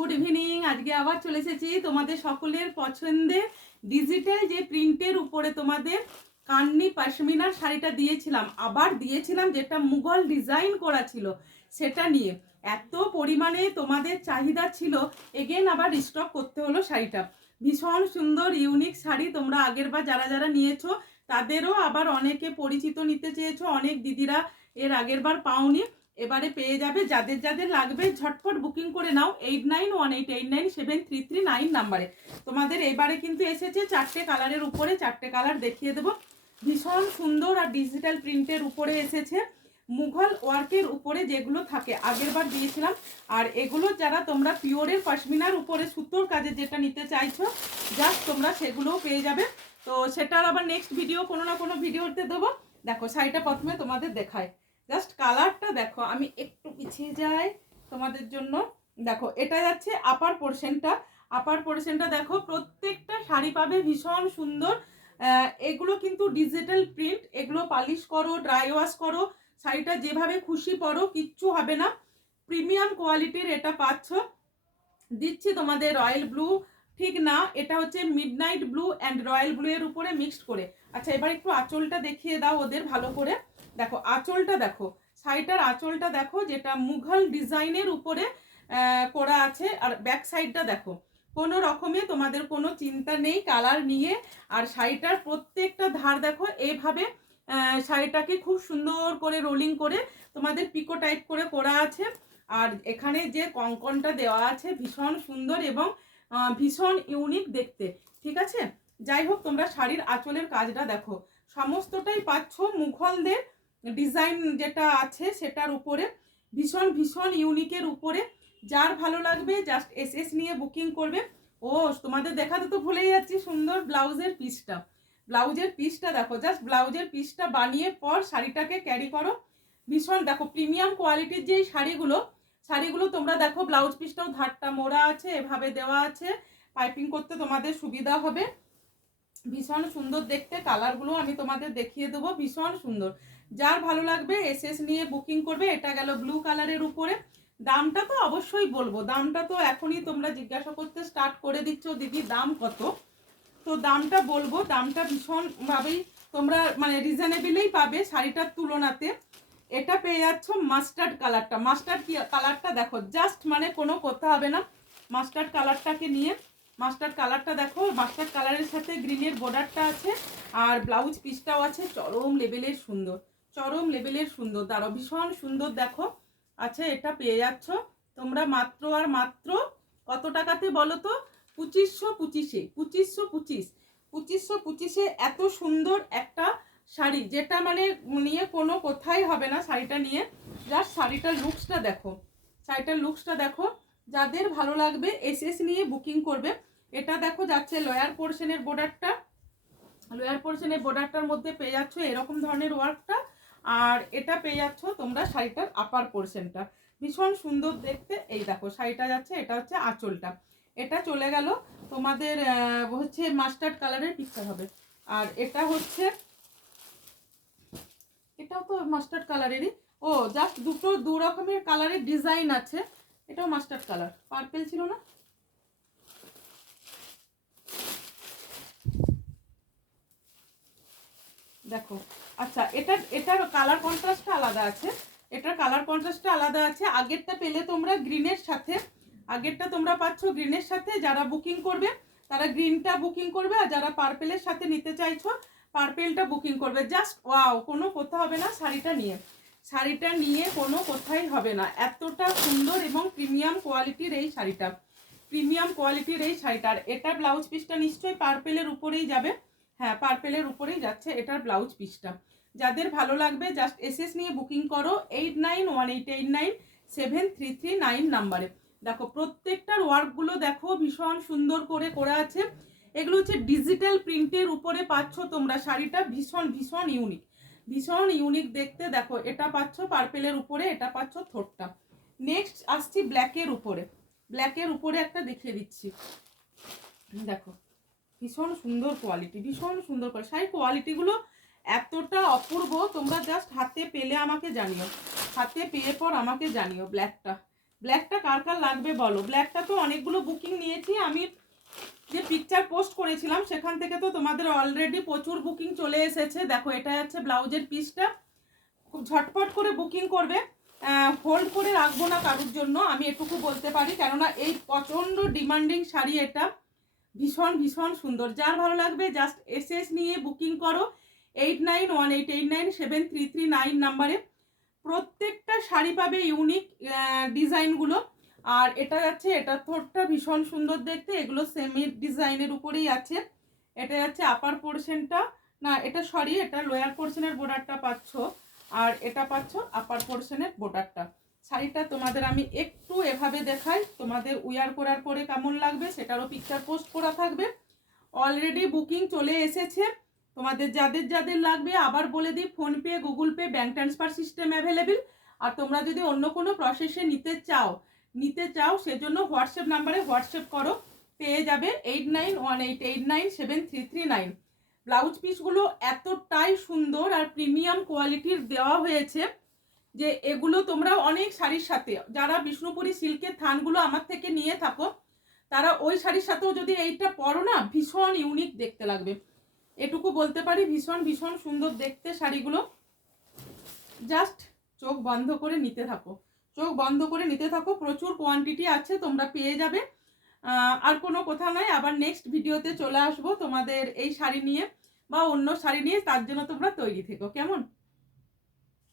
Good evening. আজকে আবার চলে এসেছি তোমাদের সকলের পছন্দের ডিজিটাল যে প্রিন্টের উপরে তোমাদের কান্নি পশমিনার শাড়িটা দিয়েছিলাম, আবার দিয়েছিলাম যেটা মুঘল ডিজাইন করা ছিল সেটা নিয়ে। এত পরিমাণে তোমাদের চাহিদা ছিল, এগেন আবার রিস্টক করতে হলো শাড়িটা। ভীষণ সুন্দর ইউনিক শাড়ি, তোমরা আগের বার যারা যারা নিয়েছো তাদেরও আবার অনেকে পরিচিত নিতে চেয়েছো, অনেক দিদিরা এর আগের বার পাওনি, এবারে পেয়ে যাবে। যাদের যাদের লাগবে ঝটপট বুকিং করে নাও 8918897339 নাম্বারে। তোমাদের এবারে কিন্তু এসেছে 4টে কালারের উপরে, 4টে কালার দেখিয়ে দেবো। ভীষণ সুন্দর আর ডিজিটাল প্রিন্টের উপরে এসেছে, মুঘল ওয়ার্কের উপরে যেগুলো থাকে আগের বার দিয়েছিলাম। আর এগুলো যারা তোমরা পিওরের পশমিনার উপরে সুতোর কাজে যেটা নিতে চাইছো জাস্ট তোমরা সেগুলোও পেয়ে যাবে। তো সেটার আবার নেক্সট ভিডিও কোনো না কোনো ভিডিওতে দেবো। দেখো শাড়িটা প্রথমে তোমাদের দেখায়, জাস্ট কালারটা দেখো। আমি একটু পিছিয়ে যাই তোমাদের জন্য। দেখো এটা যাচ্ছে আপার পোর্শনটা, আপার পোর্শনটা দেখো, প্রত্যেকটা শাড়ি পাবে ভীষণ সুন্দর। এগুলো কিন্তু ডিজিটাল প্রিন্ট, এগুলো পালিশ করো, ড্রাই ওয়াশ করো, শাড়িটা যেভাবে খুশি পরো, কিচ্ছু হবে না। প্রিমিয়াম কোয়ালিটির এটা পাচ্ছ। দিচ্ছি তোমাদের রয়্যাল ব্লু, ঠিক না, এটা হচ্ছে midnight blue and royal blue এর উপরে মিক্সড করে। আচ্ছা এবার একটু আঁচলটা দেখিয়ে দাও ওদের ভালো করে। দেখো আঁচলটা দেখো, শাড়িটার আঁচলটা দেখো, যেটা মুঘল ডিজাইনের উপরে করা আছে। আর ব্যাক সাইডটা দেখো, কোনো রকমে তোমাদের কোনো চিন্তা নেই কালার নিয়ে। আর শাড়িটার প্রত্যেকটা ধার দেখো এভাবে শাড়িটাকে খুব সুন্দর করে রোলিং করে তোমাদের পিকো টাইপ করে করা আছে। আর এখানে যে কঙ্কনটা দেওয়া আছে ভীষণ সুন্দর এবং ভীষণ ইউনিক দেখতে, ঠিক আছে। যাই হোক, তোমরা শাড়ির আঁচলের কাজটা দেখো, সমস্তটাই পাচ্ছ মুঘলদের ডিজাইন যেটা আছে সেটার উপরে, ভীষণ ভীষণ ইউনিকের উপরে। যার ভালো লাগবে জাস্ট এসএস নিয়ে বুকিং করবে। ও তোমাদের দেখাতে তো ভুলেই যাচ্ছি, সুন্দর ব্লাউজের পিসটা, ব্লাউজের পিসটা দেখো, জাস্ট ব্লাউজের পিসটা বানিয়ে পর শাড়িটাকে ক্যারি করো। ভীষণ দেখো প্রিমিয়াম কোয়ালিটির যেই শাড়িগুলো তোমরা দেখো, ব্লাউজ পিসটাও ধারটা মোড়া আছে, এভাবে দেওয়া আছে, পাইপিং করতে তোমাদের সুবিধা হবে। ভীষণ সুন্দর দেখতে, কালারগুলো আমি তোমাদের দেখিয়ে দেবো, ভীষণ সুন্দর। যার ভালো লাগবে এসএস নিয়ে বুকিং করবে। এটা গেল ব্লু কালারের উপরে। দামটা তো অবশ্যই বলবো, দামটা তো এখনই তোমরা জিজ্ঞাসা করতে স্টার্ট করে দিচ্ছ দিদি দাম কত। তো দামটা বলবো, দামটা ভীষণভাবেই তোমরা মানে রিজনেবলই পাবে শাড়িটার তুলনাতে। এটা পেয়ে যাচ্ছ মাস্টার্ড কালারটা, মাস্টার্ড কালারটা দেখো, জাস্ট মানে কোনো কথা হবে না মাস্টার্ড কালারটাকে নিয়ে। মাস্টার্ড কালারটা দেখো, মাস্টার্ড কালারের সাথে গ্রিনের বর্ডারটা আছে, আর ব্লাউজ পিসটাও আছে, চরম লেভেলের সুন্দর, চরম লেভেলের সুন্দর, দাঁড়ো ভীষণ সুন্দর দেখো। আচ্ছা এটা পেয়ে যাচ্ছ তোমরা মাত্র আর মাত্র কত টাকাতে বলো তো? 2525-এ, 2525 এত সুন্দর একটা শাড়ি, যেটা মানে নিয়ে কোনো কোথায় হবে না শাড়িটা নিয়ে। জাস্ট শাড়িটার লুকসটা দেখো, শাড়িটার লুকসটা দেখো। যাদের ভালো লাগবে এসএস নিয়ে বুকিং করবে। এটা দেখো যাচ্ছে লোয়ার পোর্শনের বর্ডারটা, লোয়ার পোর্শনের বর্ডারটার মধ্যে পেয়ে যাচ্ছ এরকম ধরনের ওয়ার্কটা। আর এটা পেয়ে যাচ্ছ তোমরা শাড়িটার আপার পোর্শনটা, ভীষণ সুন্দর দেখতে। এই দেখো শাড়িটা যাচ্ছে, এটা হচ্ছে আঁচলটা। এটা চলে গেল তোমাদের হচ্ছে মাস্টার্ড কালারের পিকচার হবে। আর এটা হচ্ছে, এটাও তো মাস্টার্ড কালারেরই। ও জাস্ট দু রকমের কালারের ডিজাইন আছে। এটাও মাস্টার্ড কালার, পার্পেল ছিল না? দেখো আচ্ছা, এটার কালার কন্ট্রাস্টটা আলাদা আছে, এটার কালার কন্ট্রাস্টটা আলাদা আছে। আগেরটা পেলে তোমরা গ্রিনের সাথে, আগেরটা তোমরা পাচ্ছ গ্রিনের সাথে। যারা বুকিং করবে তারা গ্রিনটা বুকিং করবে, আর যারা পার্পেলের সাথে নিতে চাইছো পার্পেলটা বুকিং করবে। জাস্ট ওয়াও, কোনো কথা হবে না শাড়িটা নিয়ে, শাড়িটা নিয়ে কোনো কথাই হবে না। এতটা সুন্দর এবং প্রিমিয়াম কোয়ালিটির এই শাড়িটা, প্রিমিয়াম কোয়ালিটির এই শাড়িটার। এটা ব্লাউজ পিসটা নিশ্চয়ই পার্পেলের উপরেই যাবে, হ্যাঁ পার্পেলের উপরেই যাচ্ছে এটার ব্লাউজ পিসটা। যাদের ভালো লাগবে জাস্ট এসএস নিয়ে বুকিং করো 8918897339 নাম্বারে। দেখো প্রত্যেকটার ওয়ার্কগুলো দেখো ভীষণ সুন্দর করে করা আছে। এগুলো হচ্ছে ডিজিটাল প্রিন্টের উপরে পাচ্ছ তোমরা শাড়িটা, ভীষণ ভীষণ ইউনিক, ভীষণ ইউনিক দেখতে। দেখো এটা পাচ্ছ পার্পেলের উপরে, এটা পাচ্ছ থোটটা। নেক্সট আসছি ব্ল্যাকের উপরে, ব্ল্যাকের উপরে একটা দেখিয়ে দিচ্ছি। দেখো ভীষণ সুন্দর কোয়ালিটি, ভীষণ সুন্দর করে শাড়ির কোয়ালিটিগুলো এতটা অপূর্ব। তোমরা জাস্ট হাতে পেলে আমাকে জানিও, হাতে পেয়ে পর আমাকে জানিও। ব্ল্যাকটা ব্ল্যাকটা কার কার লাগবে বলো। ব্ল্যাকটা তো অনেকগুলো বুকিং নিয়েছি আমি, যে পিকচার পোস্ট করেছিলাম সেখান থেকে তো তোমাদের অলরেডি প্রচুর বুকিং চলে এসেছে। দেখো এটা হচ্ছে ব্লাউজের পিসটা, খুব ঝটপট করে বুকিং করবে, হোল্ড করে রাখবো না কারোর জন্য, আমি এটুকু বলতে পারি, কেননা এই প্রচণ্ড ডিমান্ডিং শাড়ি এটা, ভীষণ ভীষণ সুন্দর। যার ভালো লাগবে জাস্ট এসএস নিয়ে বুকিং করো 8918897339 নাম্বারে। প্রত্যেকটা শাড়ি পাবে ইউনিক ডিজাইনগুলো। আর এটা যাচ্ছে, এটা থ্রোটটা ভীষণ সুন্দর দেখতে, এগুলো সেমি ডিজাইনের উপরেই আছে। এটা যাচ্ছে আপার পোর্শনটা, না এটা সরি, এটা লোয়ার পোর্শনের বর্ডারটা পাচ্ছ, আর এটা পাচ্ছ আপার পোর্শনের বর্ডারটা। শাড়িটা তোমাদের আমি একটু এভাবে দেখাই, তোমাদের উইয়ার করার পরে কেমন লাগবে সেটারও পিকচার পোস্ট করা থাকবে। অলরেডি বুকিং চলে এসেছে। তোমাদের যাদের যাদের লাগবে আবার বলে দিই, PhonePe, Google Pay, bank transfer system available. আর তোমরা যদি অন্য কোনো প্রসেসে নিতে চাও সেজন্য হোয়াটসঅ্যাপ নাম্বারে হোয়াটসঅ্যাপ করো, পেয়ে যাবে 8918897339। ব্লাউজ পিসগুলো এতটাই সুন্দর আর প্রিমিয়াম কোয়ালিটির দেওয়া হয়েছে যে এগুলো তোমরা অনেক শাড়ির সাথে, যারা বিষ্ণুপুরি সিল্কের থানগুলো আমার থেকে নিয়ে থাকো তারা ওই শাড়ির সাথেও যদি এইটা পরো না, ভীষণ ইউনিক দেখতে লাগবে, এটুকু বলতে পারি। ভীষণ ভীষণ সুন্দর দেখতে শাড়িগুলো। জাস্ট চোখ বন্ধ করে নিতে থাকো, চোখ বন্ধ করে নিতে থাকো, প্রচুর কোয়ান্টিটি আছে, তোমরা পেয়ে যাবে। আর কোনো কথা নয়, আবার নেক্সট ভিডিওতে চলে আসবো তোমাদের এই শাড়ি নিয়ে বা অন্য শাড়ি নিয়ে, তার জন্য তোমরা তৈরি থেকো, কেমন?